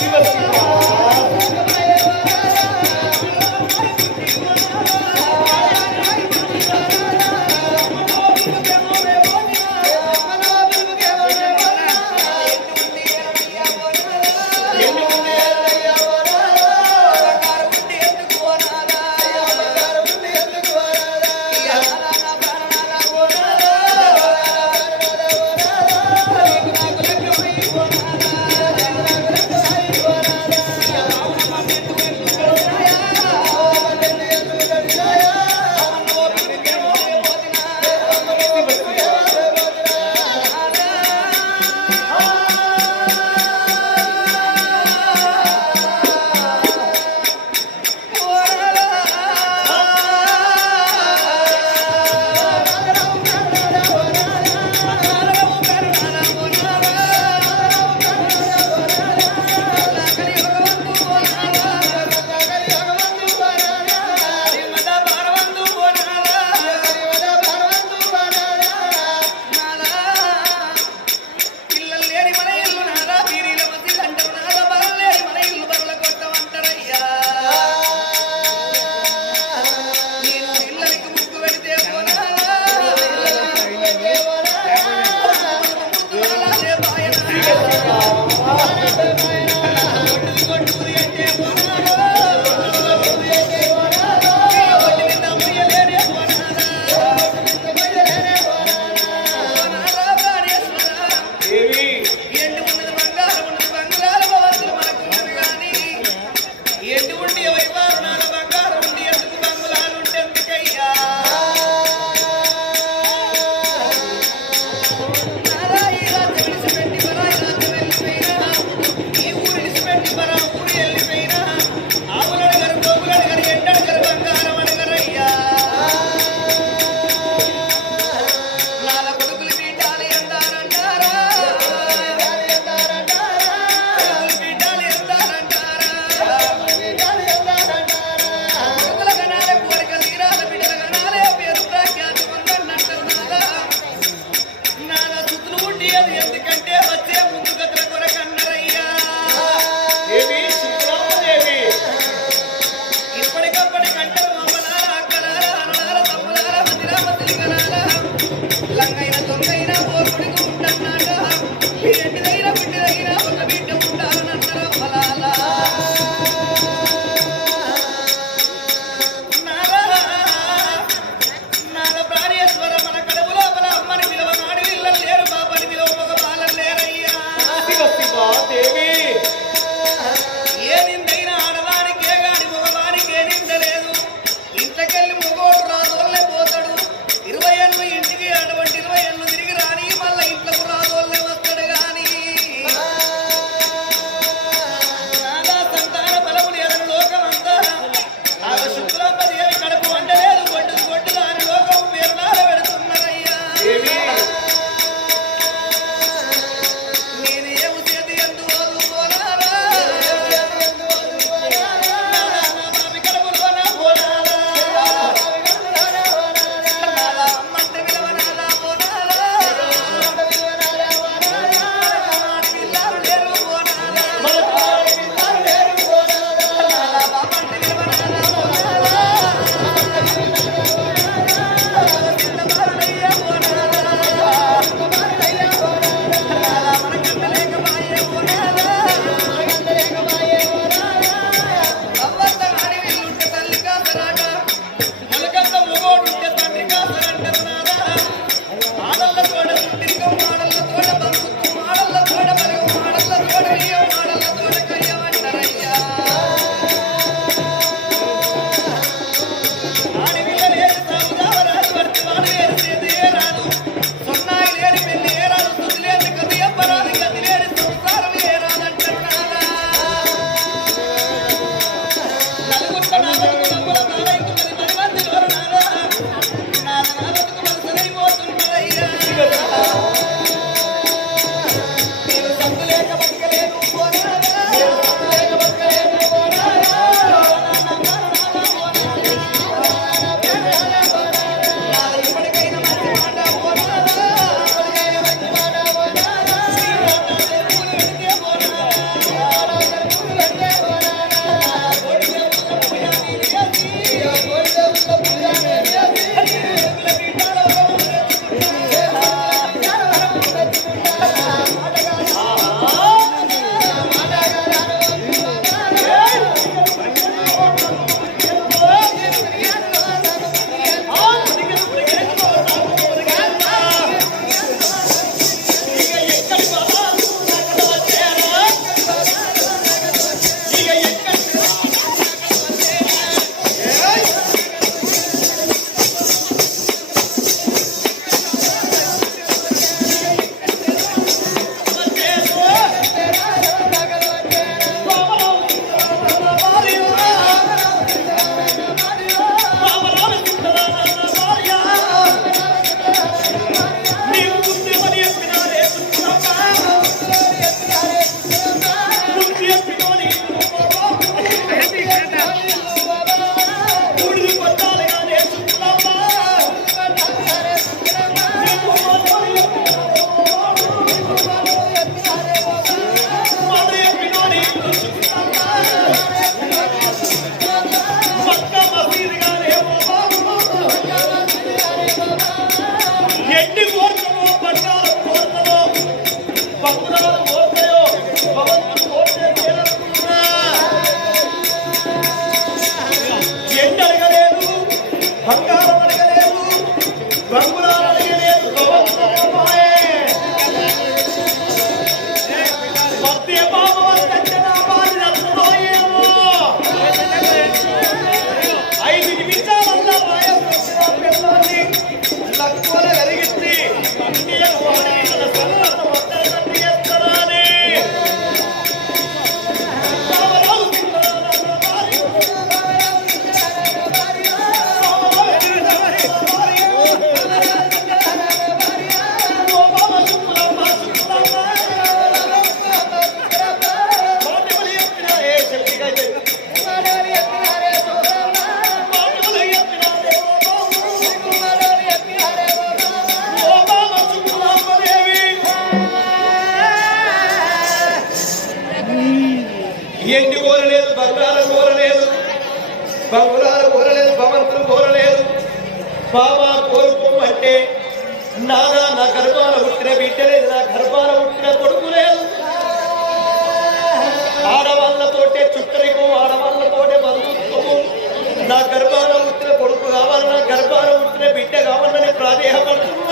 どうも。తెలియదు ఎందుకంటే వచ్చే ముందు బాబా కోరుకోమంటే నానా నా గర్భాన పుట్టిన బిడ్డ లేదు నా గర్భాన పుట్టిన కొడుకు లేదు ఆడవాళ్ళతోటే చుట్టరికం ఆడవాళ్ళతోటే బంధుత్వము. నా గర్భాన పుట్టిన కొడుకు కావాలి నా గర్భాన పుట్టిన బిడ్డ కావాలని ప్రాదేహపడుతున్నది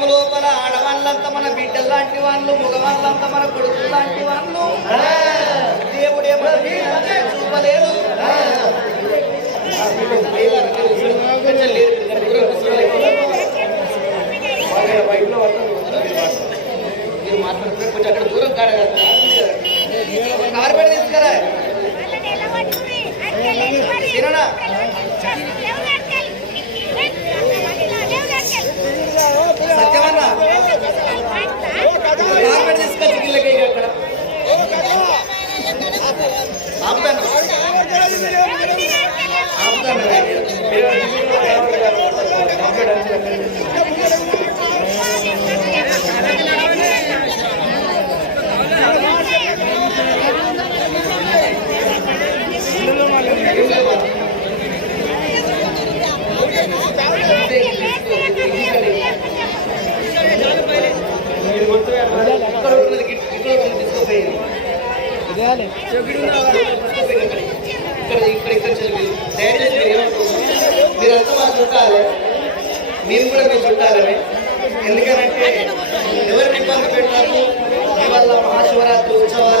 పట్నం లోపల ఆడవాళ్ళంతా మన బిడ్డల లాంటి వాళ్ళు మగవాళ్ళంతా మన కొడుకులు లాంటి వాళ్ళు దేవుడే చూపలేదు. మీరు మాట్లాడుతున్నారు కొంచెం అక్కడ దూరం కాడ కారు పెట్టి తీసుకురా తిననా కారు తీసుకొచ్చి గిల్లకి అక్కడ. ఆపుతాను. ఆపుతాను. మీరంతా మా చుట్టాలే మేము కూడా మీ చుట్టాలమే ఎందుకంటే ఎవరిని ఇబ్బంది పెట్టారు ఇవాళ మహాశివరాత్రి ఉత్సవాలు